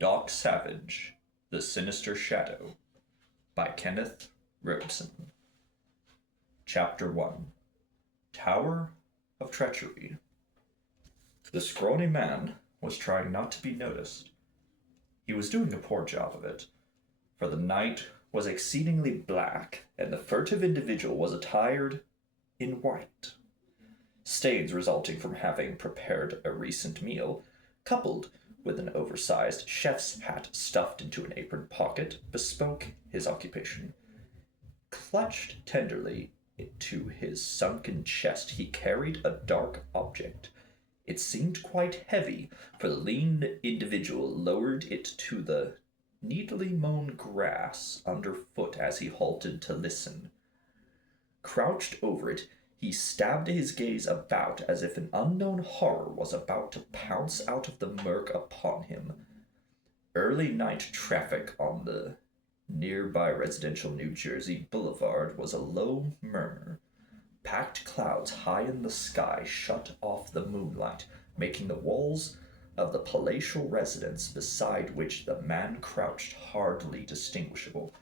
Dark Savage, The Sinister Shadow by Kenneth Robeson. Chapter 1 Tower of Treachery. The scrawny man was trying not to be noticed. He was doing a poor job of it, for the night was exceedingly black, and the furtive individual was attired in white. Stains resulting from having prepared a recent meal, coupled with an oversized chef's hat stuffed into an apron pocket, bespoke his occupation. Clutched tenderly to his sunken chest, he carried a dark object. It seemed quite heavy, for the lean individual lowered it to the neatly mown grass underfoot as he halted to listen. Crouched over it, he stabbed his gaze about as if an unknown horror was about to pounce out of the murk upon him. Early night traffic on the nearby residential New Jersey boulevard was a low murmur. Packed clouds high in the sky shut off the moonlight, making the walls of the palatial residence beside which the man crouched hardly distinguishable.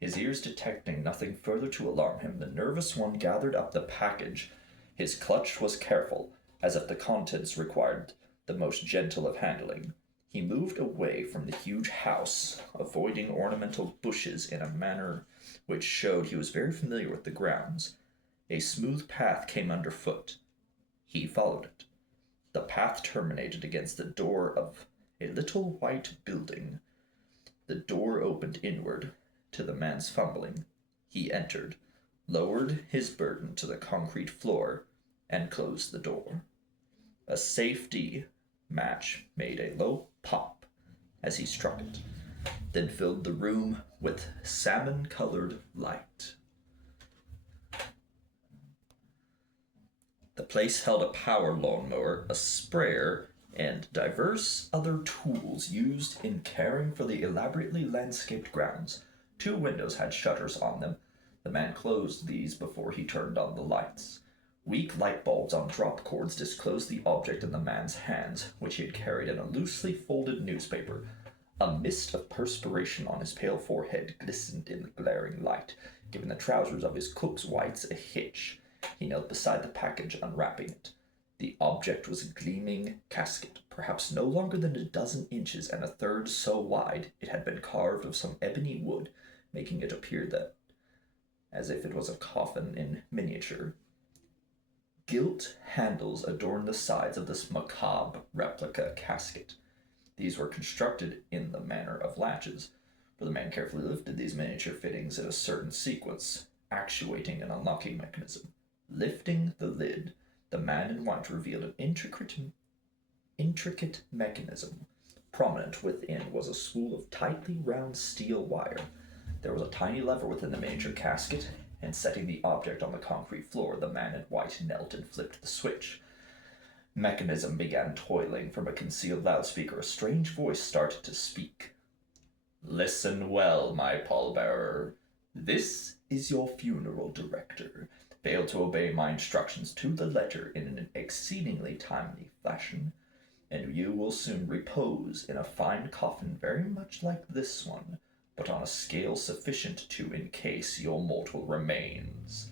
His ears detecting nothing further to alarm him, the nervous one gathered up the package. His clutch was careful, as if the contents required the most gentle of handling. He moved away from the huge house, avoiding ornamental bushes in a manner which showed he was very familiar with the grounds. A smooth path came underfoot. He followed it. The path terminated against the door of a little white building. The door opened inward. To the man's fumbling, he entered, lowered his burden to the concrete floor, and closed the door. A safety match made a low pop as he struck it, then filled the room with salmon-colored light. The place held a power lawnmower, a sprayer, and diverse other tools used in caring for the elaborately landscaped grounds. 2 windows had shutters on them. The man closed these before he turned on the lights. Weak light bulbs on drop cords disclosed the object in the man's hands, which he had carried in a loosely folded newspaper. A mist of perspiration on his pale forehead glistened in the glaring light, giving the trousers of his cook's whites a hitch. He knelt beside the package, unwrapping it. The object was a gleaming casket, perhaps no longer than a dozen inches and a third so wide. It had been carved of some ebony wood, making it appear that as if it was a coffin in miniature. Gilt handles adorned the sides of this macabre replica casket. These were constructed in the manner of latches, for the man carefully lifted these miniature fittings in a certain sequence, actuating an unlocking mechanism. Lifting the lid, the man in white revealed an intricate mechanism. Prominent within was a spool of tightly wound steel wire. There was a tiny lever within the miniature casket, and setting the object on the concrete floor, the man in white knelt and flipped the switch. Mechanism began toiling. From a concealed loudspeaker, a strange voice started to speak. "Listen well, my pallbearer. This is your funeral director. Fail to obey my instructions to the letter in an exceedingly timely fashion, and you will soon repose in a fine coffin very much like this one, but on a scale sufficient to encase your mortal remains."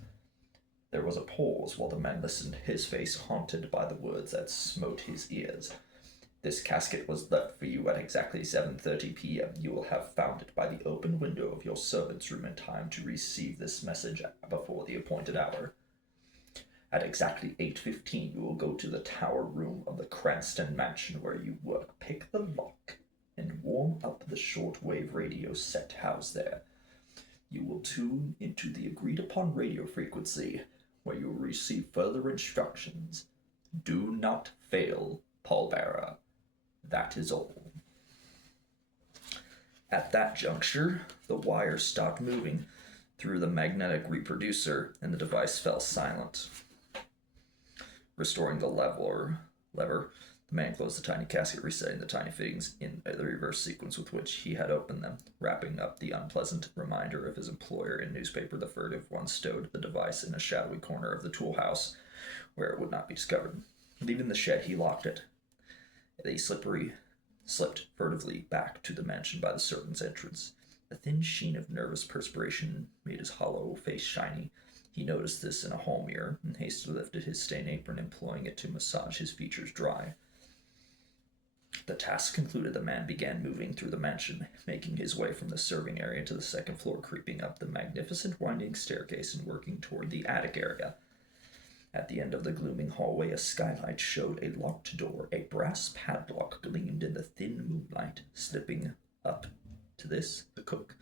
There was a pause while the man listened, his face haunted by the words that smote his ears. "This casket was left for you at exactly 7:30 p.m. You will have found it by the open window of your servant's room in time to receive this message before the appointed hour. At exactly 8:15 you will go to the tower room of the Cranston mansion where you work. Pick the lock and warm up the shortwave radio set housed there. You will tune into the agreed-upon radio frequency, where you will receive further instructions. Do not fail, pallbearer. That is all." At that juncture, the wires stopped moving through the magnetic reproducer, and the device fell silent. Restoring the lever, the man closed the tiny casket, resetting the tiny fittings in the reverse sequence with which he had opened them, wrapping up the unpleasant reminder of his employer in newspaper. The furtive one stowed the device in a shadowy corner of the tool house, where it would not be discovered. Leaving the shed, he locked it. A slippery slipped furtively back to the mansion by the servants' entrance. A thin sheen of nervous perspiration made his hollow face shiny. He noticed this in a hall mirror and hastily lifted his stained apron, employing it to massage his features dry. The task concluded, the man began moving through the mansion, making his way from the serving area to the second floor, creeping up the magnificent winding staircase and working toward the attic area. At the end of the glooming hallway, a skylight showed a locked door. A brass padlock gleamed in the thin moonlight. Slipping up to this, the cook,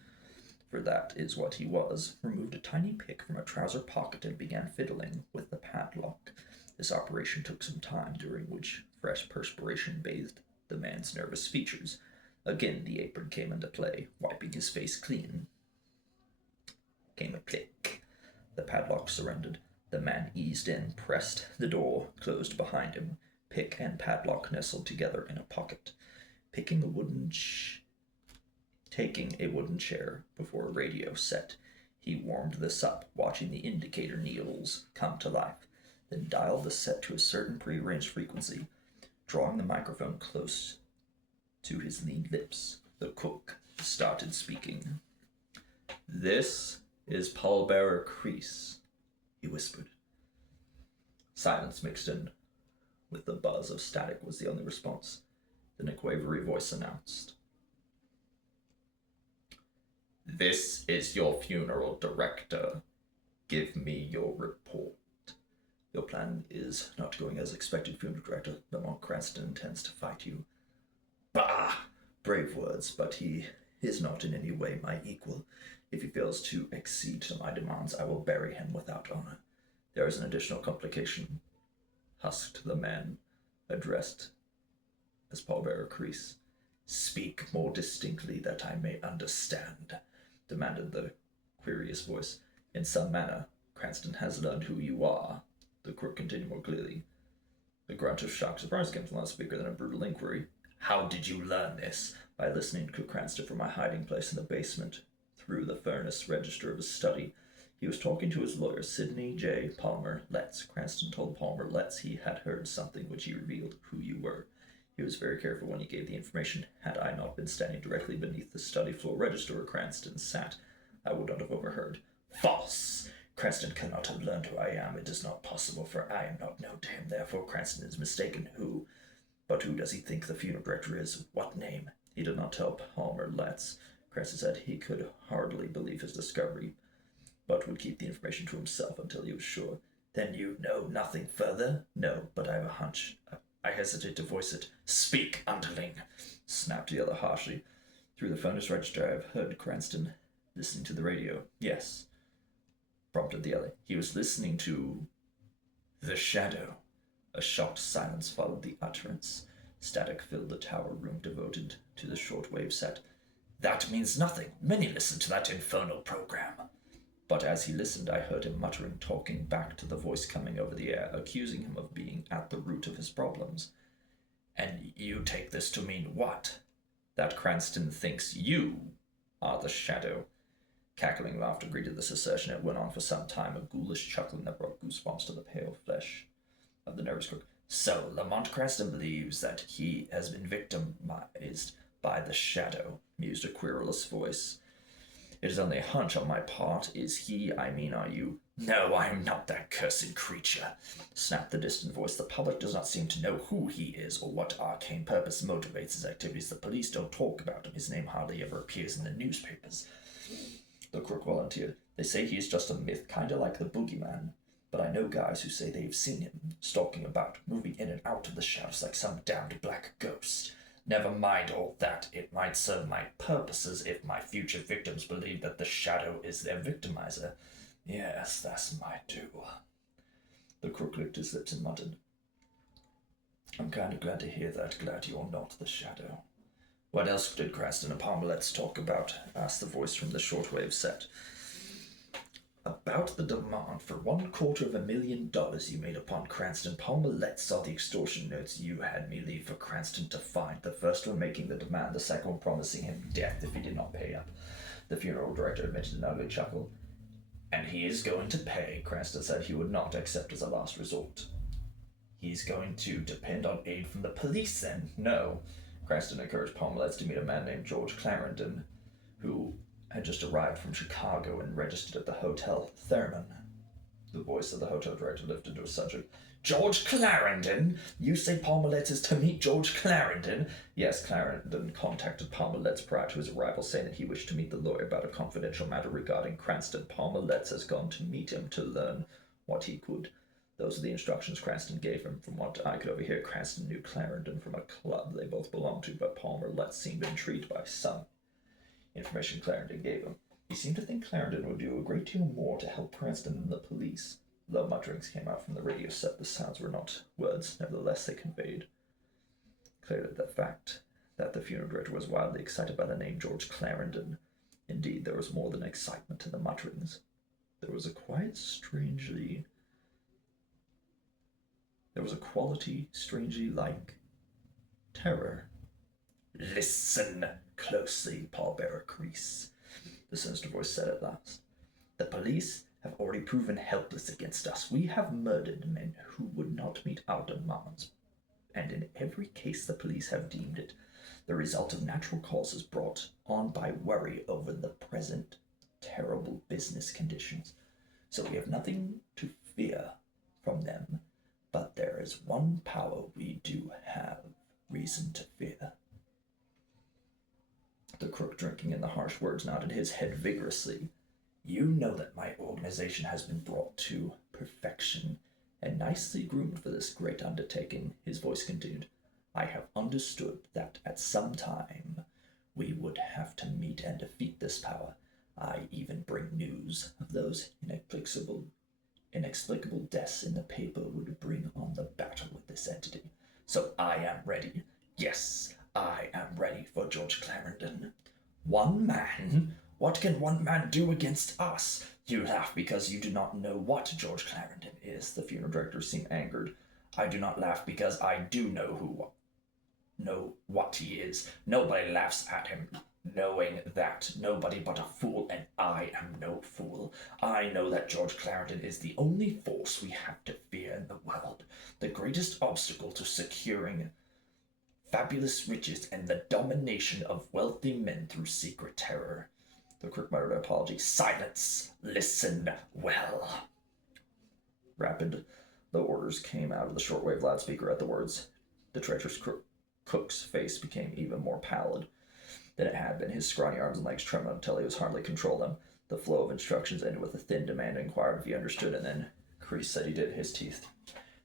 for that is what he was, removed a tiny pick from a trouser pocket and began fiddling with the padlock. This operation took some time, during which fresh perspiration bathed the man's nervous features. Again the apron came into play, wiping his face clean. Came a click. The padlock surrendered. The man eased in, pressed the door closed behind him. Pick and padlock nestled together in a pocket. Taking a wooden chair before a radio set, he warmed this up, watching the indicator needles come to life, then dialed the set to a certain prearranged frequency. Drawing the microphone close to his lean lips, the cook started speaking. "This is pallbearer Crease," he whispered. Silence mixed in with the buzz of static was the only response. Then a quavery voice announced, "This is your funeral director. Give me your report." "Your plan is not going as expected, funeral director. Lamont Cranston intends to fight you." "Bah! Brave words, but he is not in any way my equal. If he fails to accede to my demands, I will bury him without honor. There is an additional complication," husked the man addressed as pallbearer Crease. "Speak more distinctly that I may understand," demanded the querulous voice. "In some manner, Cranston has learned who you are," the crook continued more clearly. The grunt of shocked surprise came from the loudspeaker, then a brutal inquiry. "How did you learn this?" "By listening to Cranston from my hiding place in the basement through the furnace register of his study. He was talking to his lawyer, Sidney J. Palmer Letts. Cranston told Palmer Letts he had heard something which he revealed who you were. He was very careful when he gave the information. Had I not been standing directly beneath the study floor register where Cranston sat, I would not have overheard." "False! Cranston cannot have learned who I am. It is not possible, for I am not known to him. Therefore, Cranston is mistaken. But who does he think the funeral director is? What name?" "He did not tell Palmer Letts. Cranston said he could hardly believe his discovery, but would keep the information to himself until he was sure." "Then you know nothing further?" "No, but I have a hunch. I hesitate to voice it." "Speak, underling!" snapped the other harshly. "Through the furnace register I have heard Cranston listening to the radio." "Yes," prompted the other. "He was listening to the Shadow." A shocked silence followed the utterance. Static filled the tower room devoted to the shortwave set. "That means nothing. Many listen to that infernal program." But as he listened, I heard him muttering, talking back to the voice coming over the air, accusing him of being at the root of his problems. "And you take this to mean what?" "That Cranston thinks you are the Shadow." Cackling laughter greeted this assertion. It went on for some time, a ghoulish chuckling that brought goosebumps to the pale flesh of the nervous cook. "So Lamont Cranston believes that he has been victimized by the Shadow," mused a querulous voice. "It is only a hunch on my part. Is he, are you?" "No, I am not that cursed creature," snapped the distant voice. "The public does not seem to know who he is or what arcane purpose motivates his activities. The police don't talk about him. His name hardly ever appears in the newspapers." The crook volunteered. "They say he is just a myth, kinda like the boogeyman. But I know guys who say they've seen him stalking about, moving in and out of the shadows like some damned black ghost." "Never mind all that. It might serve my purposes if my future victims believe that the Shadow is their victimizer." "Yes, that might do." The crook licked his lips and muttered, "I'm kind of glad to hear that. Glad you're not the Shadow." "What else did Cranston and Palmer Letts talk about?" asked the voice from the shortwave set. "About the demand for $250,000 you made upon Cranston. Palmer Letts saw the extortion notes you had me leave for Cranston to find, the first one making the demand, the second one promising him death if he did not pay up." The funeral director admitted an ugly chuckle. "And he is going to pay." Cranston said he would not accept as a last resort. "He's going to depend on aid from the police then?" "No. Cranston encouraged Pomeletz to meet a man named George Clarendon, who had just arrived from Chicago and registered at the Hotel Thurman. The voice of the hotel director lifted to a subject. George Clarendon? You say Pomeletz is to meet George Clarendon? Yes, Clarendon contacted Pomeletz prior to his arrival, saying that he wished to meet the lawyer about a confidential matter regarding Cranston. Pomeletz has gone to meet him to learn what he could. Those are the instructions Cranston gave him. From what I could overhear, Cranston knew Clarendon from a club they both belonged to, but Pomeletz seemed intrigued by some information Clarendon gave him. He seemed to think Clarendon would do a great deal more to help Cranston than the police. Low mutterings came out from the radio set. The sounds were not words, nevertheless they conveyed clearly the fact that the funeral director was wildly excited by the name George Clarendon. Indeed, there was more than excitement in the mutterings. There was a quality strangely like terror. Listen closely, pallbearer Crease, the sinister voice said at last. The police have already proven helpless against us. We have murdered men who would not meet our demands, and in every case the police have deemed it the result of natural causes brought on by worry over the present terrible business conditions. So we have nothing to fear from them, but there is one power we do have reason to fear. The crook, drinking in the harsh words, nodded his head vigorously. You know that my organization has been brought to perfection and nicely groomed for this great undertaking, his voice continued. I have understood that at some time we would have to meet and defeat this power. I even bring news of those inexplicable deaths in the paper would bring on the battle with this entity. So I am ready. Yes, I am ready for George Clarendon. One man? What can one man do against us? You laugh because you do not know what George Clarendon is. The funeral director seemed angered. I do not laugh because I do know what he is. Nobody laughs at him, knowing that. Nobody but a fool, and I am no fool. I know that George Clarendon is the only force we have to fear in the world, the greatest obstacle to securing fabulous riches and the domination of wealthy men through secret terror. The crook muttered an apology. Silence! Listen well. Rapid, the orders came out of the shortwave loudspeaker at the words. The treacherous cook's face became even more pallid than it had been. His scrawny arms and legs trembled until he was hardly control them. The flow of instructions ended with a thin demand, inquired if he understood, and then Crease said he did. His teeth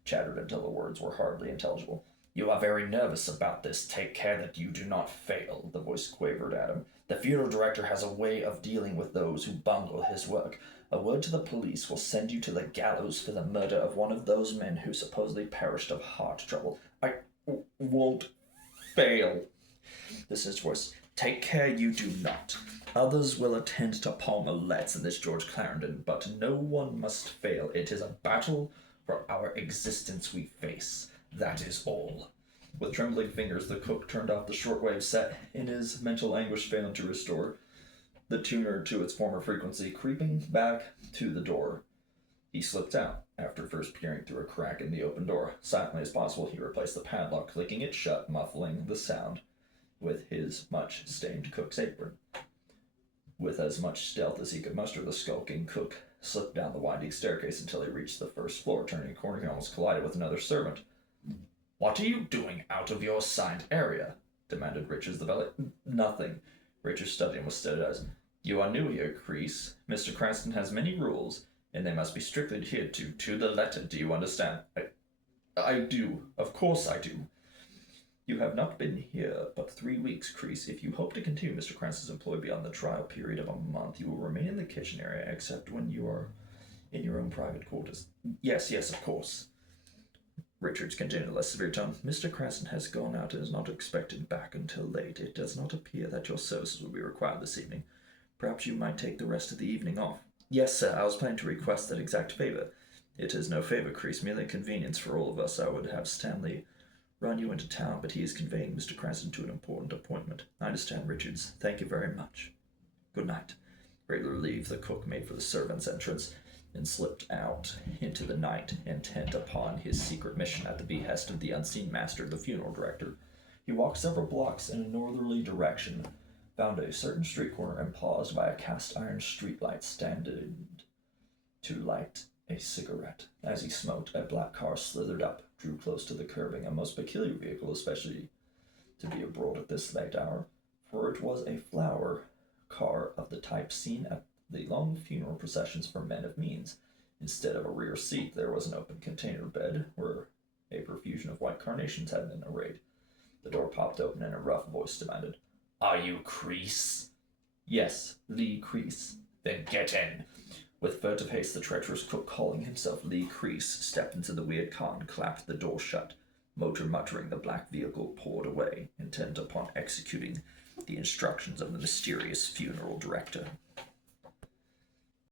chattered until the words were hardly intelligible. You are very nervous about this. Take care that you do not fail, the voice quavered at him. The funeral director has a way of dealing with those who bungle his work. A word to the police will send you to the gallows for the murder of one of those men who supposedly perished of heart trouble. I won't fail. This is voice. Take care you do not. Others will attend to Pomeletz and this George Clarendon, but no one must fail. It is a battle for our existence we face. That is all. With trembling fingers, the cook turned off the shortwave set, in his mental anguish failing to restore the tuner to its former frequency. Creeping back to the door, he slipped out, after first peering through a crack in the open door. Silently as possible, he replaced the padlock, clicking it shut, muffling the sound with his much-stained cook's apron. With as much stealth as he could muster, the skulking cook slipped down the winding staircase until he reached the first floor. Turning a corner, he almost collided with another servant. What are you doing out of your assigned area? Demanded Richards the valet. Nothing. Richards studied him with steady eyes. You are new here, Crease. Mr. Cranston has many rules, and they must be strictly adhered to the letter. Do you understand? I do. Of course I do. You have not been here but 3 weeks, Crease. If you hope to continue Mr. Cranston's employ beyond the trial period of a month, you will remain in the kitchen area, except when you are in your own private quarters. Yes, of course. Richards continued in a less severe tone. Mr. Cranston has gone out and is not expected back until late. It does not appear that your services will be required this evening. Perhaps you might take the rest of the evening off. Yes, sir, I was planning to request that exact favor. It is no favor, Crease, merely a convenience for all of us. I would have Stanley run you into town, but he is conveying Mr. Cranston to an important appointment. I understand, Richards. Thank you very much. Good night. Greatly relieved, the cook made for the servants' entrance and slipped out into the night, intent upon his secret mission at the behest of the unseen master, the funeral director. He walked several blocks in a northerly direction, found a certain street corner, and paused by a cast iron streetlight standing to light a cigarette. As he smoked, a black car slithered up, drew close to the curbing, a most peculiar vehicle, especially to be abroad at this late hour, for it was a flower car of the type seen at the long funeral processions for men of means. Instead of a rear seat, there was an open container bed where a profusion of white carnations had been arrayed. The door popped open and a rough voice demanded, "Are you Crease?" "Yes, Lee Crease." "Then get in." With furtive haste, the treacherous cook, calling himself Lee Crease, stepped into the weird car and clapped the door shut. Motor muttering, the black vehicle poured away, intent upon executing the instructions of the mysterious funeral director.